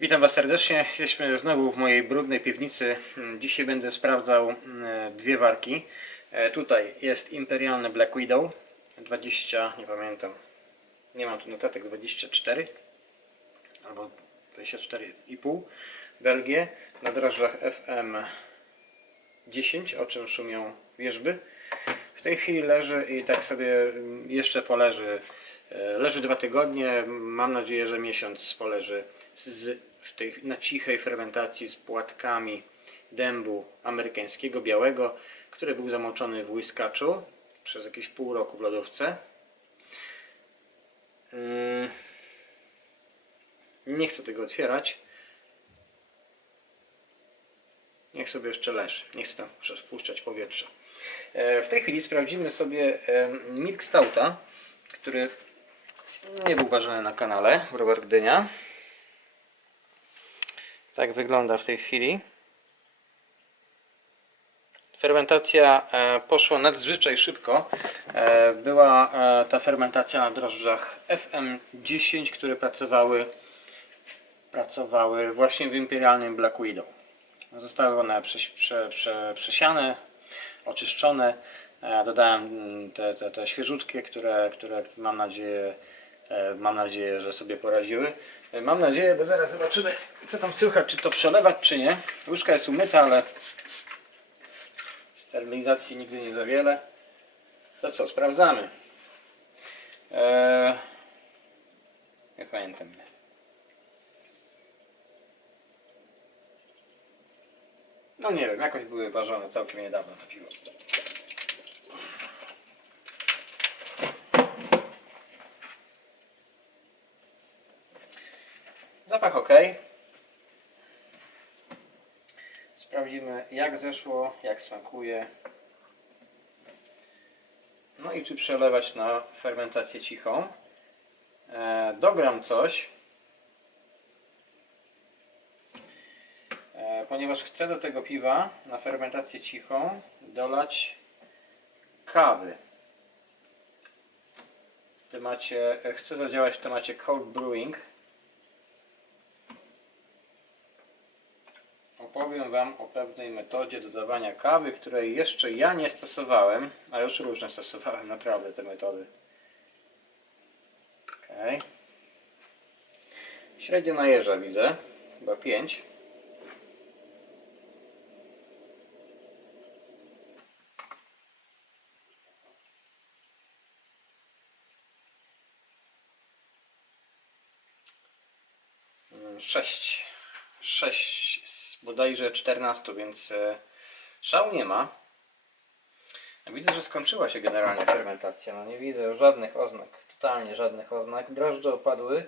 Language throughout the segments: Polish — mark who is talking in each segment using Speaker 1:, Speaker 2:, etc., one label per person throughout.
Speaker 1: Witam Was serdecznie. Jesteśmy znowu w mojej brudnej piwnicy. Mm, Dzisiaj będę sprawdzał mm, dwie warki. E, Tutaj jest imperialny Black Widow 20, nie pamiętam. Nie mam tu notatek 24 albo 24,5 Belgię na drożdżach FM 10, o czym szumią wierzby. W tej chwili leży i tak sobie mm, jeszcze poleży. E, Leży dwa tygodnie, mam nadzieję, że miesiąc poleży z, w tej, na cichej fermentacji z płatkami dębu amerykańskiego białego, który był zamoczony w whiskaczu przez jakieś pół roku w lodówce. Mm. Nie chcę tego otwierać. Niech sobie jeszcze leży. Nie chcę tam wpuszczać powietrza. E, W tej chwili sprawdzimy sobie e, Milk Stouta, który nie był ważony na kanale Robert Gdynia. Tak wygląda w tej chwili. Fermentacja e, poszła nadzwyczaj szybko. E, Była e, ta fermentacja na drożdżach FM10, które pracowały, pracowały właśnie w imperialnym Black Widow. Zostały one prze, prze, prze, przesiane, oczyszczone. Dodałem mm, te, te, te świeżutkie, które, które mam nadzieję, mam nadzieję, że sobie poradziły. E, Mam nadzieję, bo zaraz zobaczymy, co tam słychać, czy to przelewać, czy nie. Łyżka jest umyta, ale sterylizacji nigdy nie za wiele. To co, sprawdzamy. Eee, nie pamiętam. No nie wiem, jakoś były ważone całkiem niedawno to piwo. Ok. Sprawdzimy jak zeszło, jak smakuje. No i czy przelewać na fermentację cichą. E, dogram coś. E, ponieważ chcę do tego piwa na fermentację cichą dolać kawy. W temacie, chcę zadziałać w temacie cold brewing. Opowiem Wam o pewnej metodzie dodawania kawy, której jeszcze ja nie stosowałem, a już różne stosowałem naprawdę te metody. Okay. Średnio na jeża widzę, chyba 5. Mm, Sześć. Sześć bodajże 14, więc e, szału nie ma. Widzę, że skończyła się generalnie fermentacja. No nie widzę żadnych oznak, totalnie żadnych oznak. Drożdże opadły.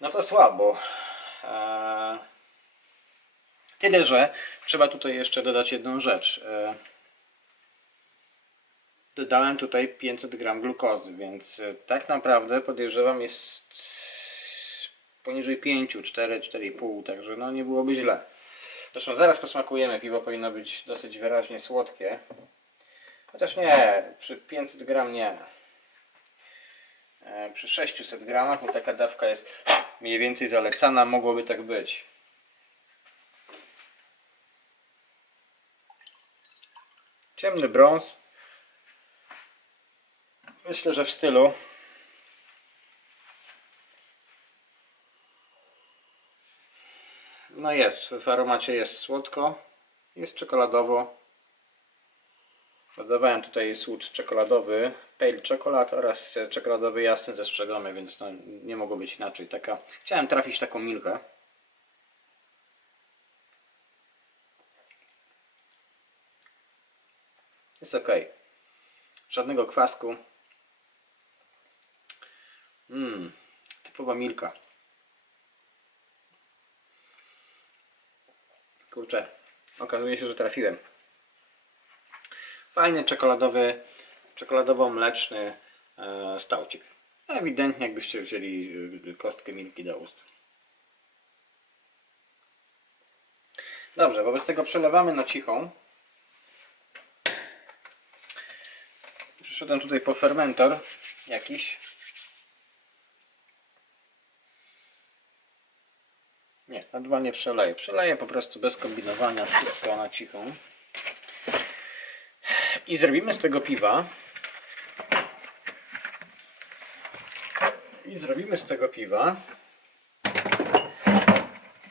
Speaker 1: No to słabo. Eee, tyle, że trzeba tutaj jeszcze dodać jedną rzecz. Eee, dodałem tutaj 500 gram glukozy, więc e, tak naprawdę podejrzewam jest poniżej 5, 4, 4,5, także no nie byłoby źle. Zresztą zaraz posmakujemy, piwo powinno być dosyć wyraźnie słodkie. Chociaż nie, przy 500 gram nie. E, Przy 600 gramach, bo taka dawka jest mniej więcej zalecana, mogłoby tak być. Ciemny brąz. Myślę, że w stylu. No jest, w aromacie jest słodko, jest czekoladowo. Dodawałem tutaj słód czekoladowy, pale czekolad oraz czekoladowy jasny ze strzegomy, więc no, nie mogło być inaczej. Taka, chciałem trafić taką milkę. Jest ok. Żadnego kwasku. Mmm, typowa milka. Kurczę, okazuje się, że trafiłem. Fajny czekoladowy, czekoladowo-mleczny e, stałcik. Ewidentnie jakbyście wzięli e, kostkę milki do ust. Dobrze, wobec tego przelewamy na cichą. Przyszedłem tutaj po fermentor jakiś. Nie, na dwa nie przeleję. Przeleję po prostu bez kombinowania, wszystko na cichą. I zrobimy z tego piwa. I zrobimy z tego piwa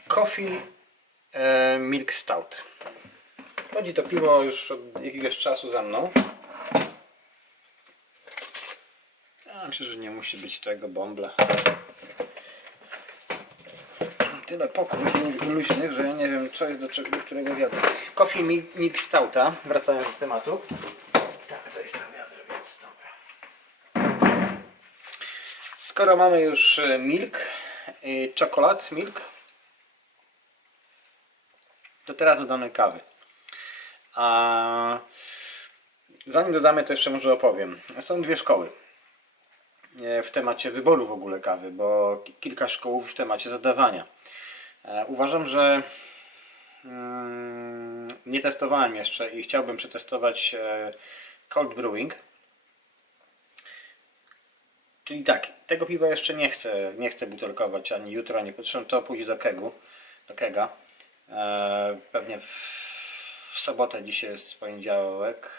Speaker 1: Coffee e, Milk Stout. Chodzi to piwo już od jakiegoś czasu za mną. Ja myślę, że nie musi być tego bąbla. Tyle pokój luźnych, że ja nie wiem co jest do, czego, do którego wiadra. Coffee milk Stouta, wracając do tematu. Tak, to jest na wiadro, więc dobra. Skoro mamy już e, milk, i czekolad milk, to teraz dodamy kawy. A zanim dodamy, to jeszcze może opowiem. Są dwie szkoły e, w temacie wyboru w ogóle kawy, bo ki- kilka szkół w temacie zadawania. E, Uważam, że mm, nie testowałem jeszcze i chciałbym przetestować e, cold brewing. Czyli tak, tego piwa jeszcze nie chcę, nie chcę butelkować ani jutro, ani pojutrze, to pójdzie do kegu, do kega. E, pewnie w, w sobotę, dzisiaj jest poniedziałek.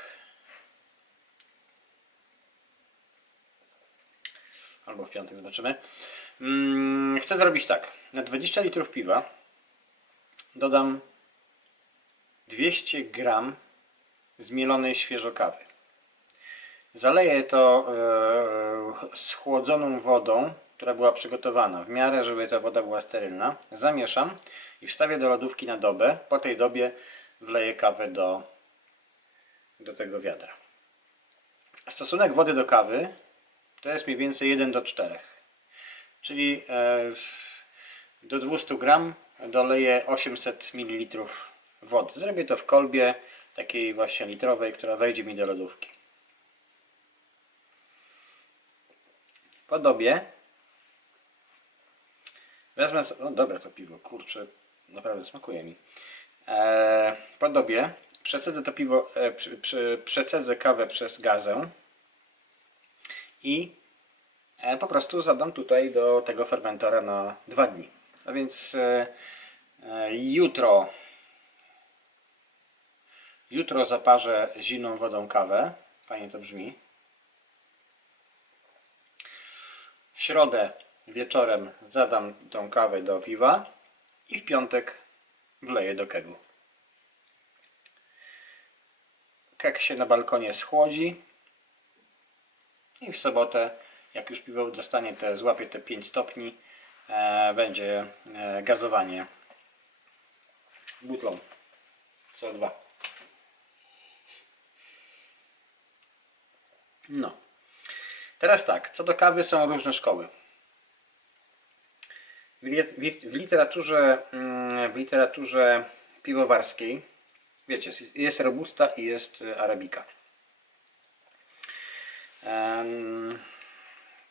Speaker 1: Albo w piątek, zobaczymy. Mm, chcę zrobić tak. Na 20 litrów piwa dodam 200 gram zmielonej świeżo kawy. Zaleję to e, schłodzoną wodą, która była przygotowana w miarę, żeby ta woda była sterylna. Zamieszam i wstawię do lodówki na dobę. Po tej dobie wleję kawę do, do tego wiadra. Stosunek wody do kawy to jest mniej więcej 1 do 4. Czyli e, do 200 gram doleję 800 ml wody. Zrobię to w kolbie takiej właśnie litrowej, która wejdzie mi do lodówki. Po dobie wezmę no dobra to piwo, kurczę, naprawdę smakuje mi. E, po dobie przecedzę to piwo, e, przecedzę kawę przez gazę i po prostu zadam tutaj do tego fermentora na dwa dni. A więc e, e, jutro jutro zaparzę zimną wodą kawę. Fajnie to brzmi. W środę wieczorem zadam tą kawę do piwa i w piątek wleję do kegu. Keg się na balkonie schłodzi i w sobotę, jak już piwo dostanie te, złapie te 5 stopni, e, będzie e, gazowanie butlą CO2. No. Teraz tak, co do kawy są różne szkoły. W lit- w- w literaturze, mm, w literaturze piwowarskiej, wiecie, jest- robusta i jest e, arabika.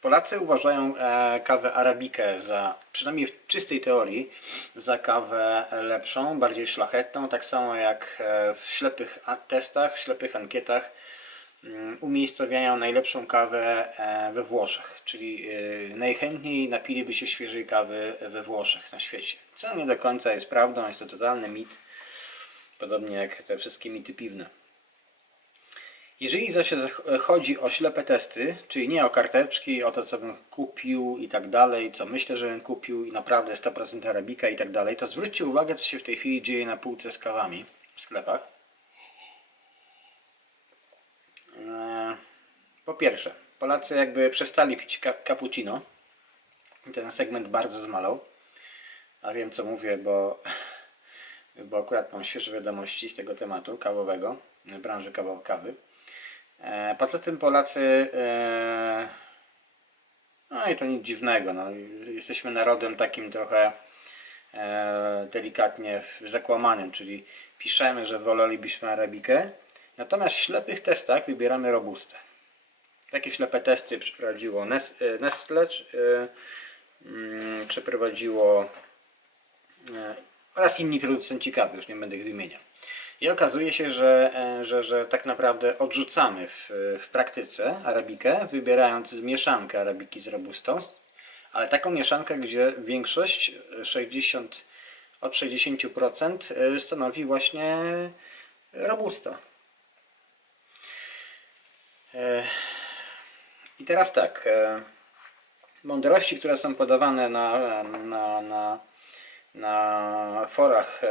Speaker 1: Polacy uważają e, kawę arabikę za, przynajmniej w czystej teorii, za kawę lepszą, bardziej szlachetną, tak samo jak e, w ślepych testach, w ślepych ankietach mm, umiejscowiają najlepszą kawę e, we Włoszech, czyli najchętniej napiliby się świeżej kawy we Włoszech na świecie. Co nie do końca jest prawdą, jest to totalny mit, podobnie jak te wszystkie mity piwne. Jeżeli zaś chodzi o ślepe testy, czyli nie o karteczki, o to co bym kupił i tak dalej, co myślę, że bym kupił i naprawdę 100% arabika i tak dalej, to zwróćcie uwagę co się w tej chwili dzieje na półce z kawami w sklepach. Eee, Po pierwsze, Polacy jakby przestali pić cappuccino. Ten segment bardzo zmalał. A wiem co mówię, bo, bo akurat mam świeże wiadomości z tego tematu kawowego, branży kawa- kawy. E, Poza tym Polacy, e, no i to nic dziwnego, no, jesteśmy narodem takim trochę e, delikatnie zakłamanym, czyli piszemy, że wolelibyśmy arabikę, natomiast w ślepych testach wybieramy robustę. Takie ślepe testy przeprowadziło Nes- Nestle, mm, przeprowadziło oraz inni producenci kawy, już nie będę ich wymieniał. I okazuje się, że, e, że, że tak naprawdę odrzucamy w, w praktyce arabikę, wybierając mieszankę arabiki z robustą, ale taką mieszankę, gdzie większość, 60 od 60% e, stanowi właśnie robusta. E, I teraz tak. Mądrości, które są podawane na, na, na, na forach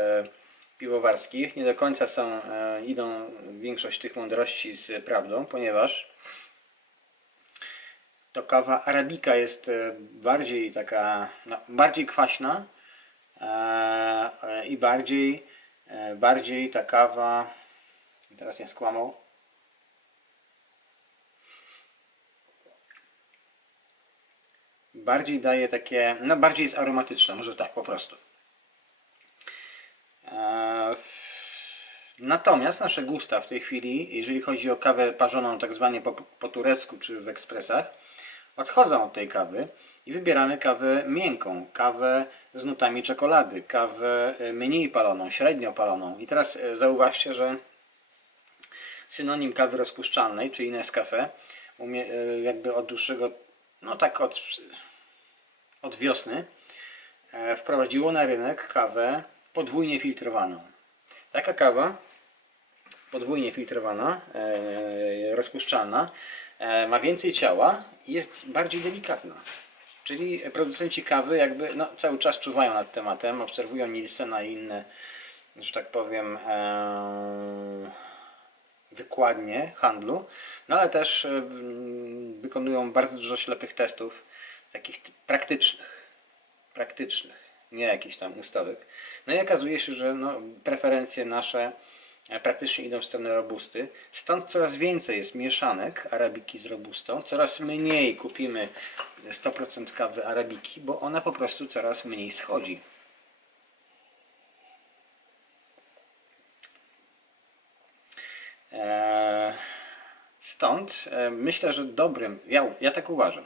Speaker 1: piwowarskich, nie do końca są, e, idą większość tych mądrości z prawdą, ponieważ to kawa arabika jest e, bardziej taka, no, bardziej kwaśna e, i bardziej, bardziej ta kawa, teraz nie skłamał, bardziej daje takie, no bardziej jest aromatyczna, może tak po prostu. E, Natomiast nasze gusta w tej chwili, jeżeli chodzi o kawę parzoną tak zwanie po, po turecku czy w ekspresach, odchodzą od tej kawy i wybieramy kawę miękką, kawę z nutami czekolady, kawę e, mniej paloną, średnio paloną. I teraz e, zauważcie, że synonim kawy rozpuszczalnej, czyli Nescafe, e, jakby od dłuższego, no tak od, od wiosny, wprowadziło na rynek kawę podwójnie filtrowaną. Taka kawa, podwójnie filtrowana, e, rozpuszczalna, e, ma więcej ciała i jest bardziej delikatna. Czyli producenci kawy jakby no, cały czas czuwają nad tematem, obserwują Nielsena i inne, że tak powiem, e, wykładnie handlu, no ale też wykonują bardzo dużo ślepych testów, takich praktycznych, praktycznych, nie jakichś tam ustawek. No i okazuje się, że no, preferencje nasze e, praktycznie idą w stronę robusty. Stąd coraz więcej jest mieszanek arabiki z robustą, coraz mniej kupimy 100% kawy arabiki, bo ona po prostu coraz mniej schodzi. Eee, Stąd e, myślę, że dobrym, ja, ja tak uważam,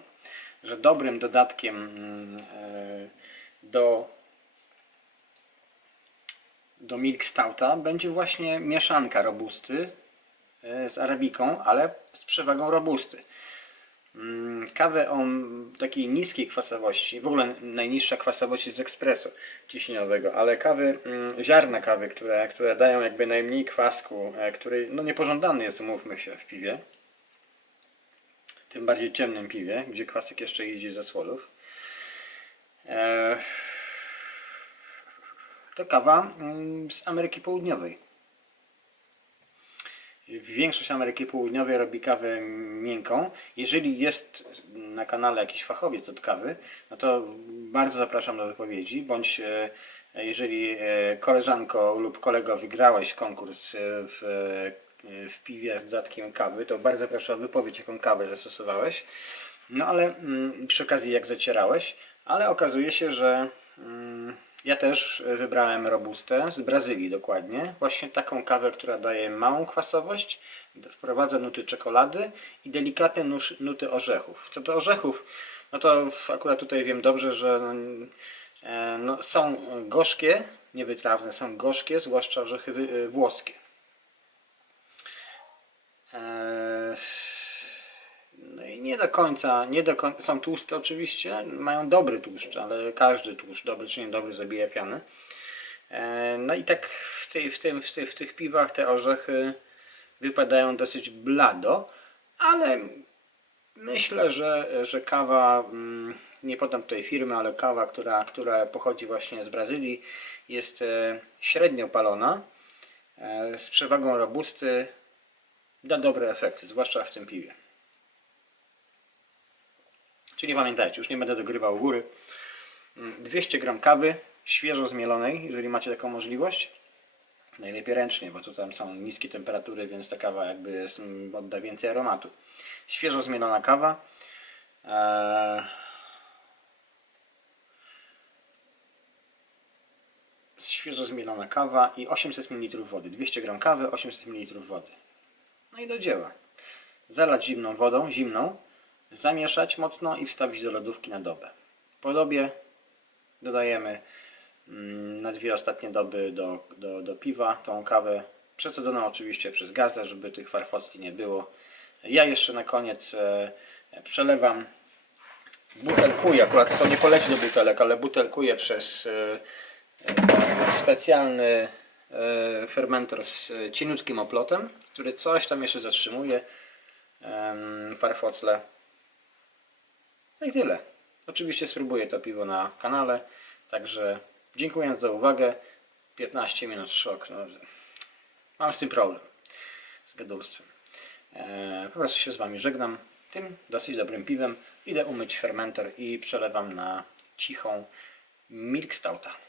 Speaker 1: że dobrym dodatkiem mm, e, do, do Milk Stouta będzie właśnie mieszanka robusty e, z arabiką, ale z przewagą robusty. Mm, Kawę o takiej niskiej kwasowości, w ogóle najniższa kwasowość jest z ekspresu ciśnieniowego, ale kawy, mm, ziarna kawy, które, które dają jakby najmniej kwasku, e, który no niepożądany jest, umówmy się, w piwie, tym bardziej ciemnym piwie, gdzie kwasek jeszcze jeździ ze słodów. E, To kawa mm, z Ameryki Południowej. Większość Ameryki Południowej robi kawę miękką. Jeżeli jest na kanale jakiś fachowiec od kawy, no to bardzo zapraszam do wypowiedzi, bądź e, jeżeli e, koleżanko lub kolego wygrałeś konkurs e, w, w piwie z dodatkiem kawy, to bardzo proszę o wypowiedź, jaką kawę zastosowałeś. No ale mm, przy okazji jak zacierałeś, ale okazuje się, że mm, ja też wybrałem robustę z Brazylii dokładnie. Właśnie taką kawę, która daje małą kwasowość, wprowadza nuty czekolady i delikatne nuty orzechów. Co do orzechów, no to akurat tutaj wiem dobrze, że no, e, no, są gorzkie, niewytrawne, są gorzkie, zwłaszcza orzechy wy- włoskie. Eee, no i nie do końca, nie do końca, są tłuste oczywiście, mają dobry tłuszcz, ale każdy tłuszcz, dobry czy niedobry, zabija pianę. E, No i tak w, tej, w, tym, w, tych, w tych piwach te orzechy wypadają dosyć blado, ale myślę, że, że kawa, mm, nie podam tutaj firmy, ale kawa, która, która pochodzi właśnie z Brazylii, jest e, średnio palona, e, z przewagą robusty, da dobre efekty, zwłaszcza w tym piwie. Czyli pamiętajcie, już nie będę dogrywał góry. Mm, 200 gram kawy, świeżo zmielonej, jeżeli macie taką możliwość. Najlepiej ręcznie, bo tu tam są niskie temperatury, więc ta kawa jakby jest, mm, odda więcej aromatu. Świeżo zmielona kawa. Eee... Świeżo zmielona kawa i 800 ml wody. 200 gram kawy, 800 ml wody. No i do dzieła. Zalać zimną wodą, zimną, zamieszać mocno i wstawić do lodówki na dobę. Po dobie dodajemy mm, na dwie ostatnie doby do, do, do piwa tą kawę, przesadzoną oczywiście przez gazę, żeby tych farfocli nie było. Ja jeszcze na koniec e, przelewam, butelkuję, akurat to nie poleci do butelek, ale butelkuję przez, e, e, specjalny fermentor z cieniutkim oplotem, który coś tam jeszcze zatrzymuje farfocle. No i tyle. Oczywiście spróbuję to piwo na kanale, także dziękuję za uwagę. 15 minut szok. No, mam z tym problem. Z gadulstwem. E, po prostu się z Wami żegnam. Tym dosyć dobrym piwem idę umyć fermentor i przelewam na cichą milk stouta.